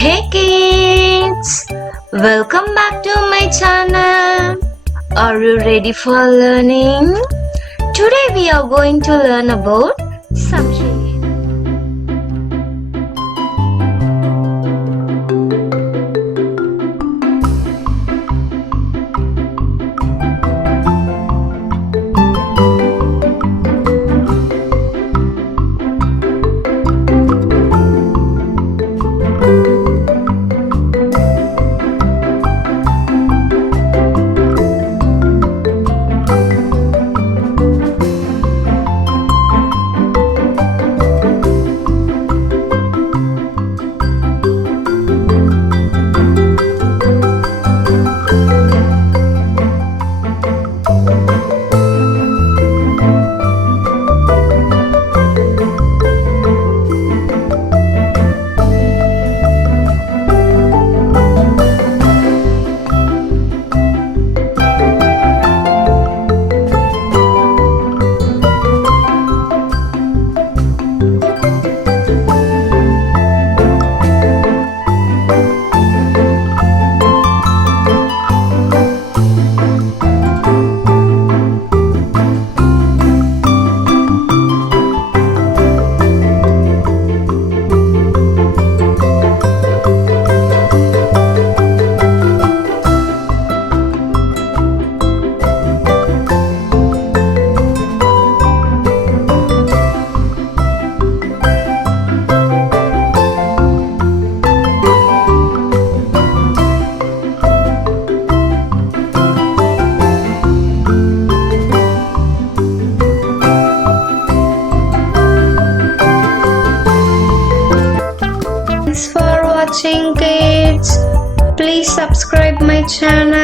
Hey kids! Welcome back to my channel. Are you ready for learning? Today we are going to learn about subject. Thanks for watching kids. Please subscribe my channel.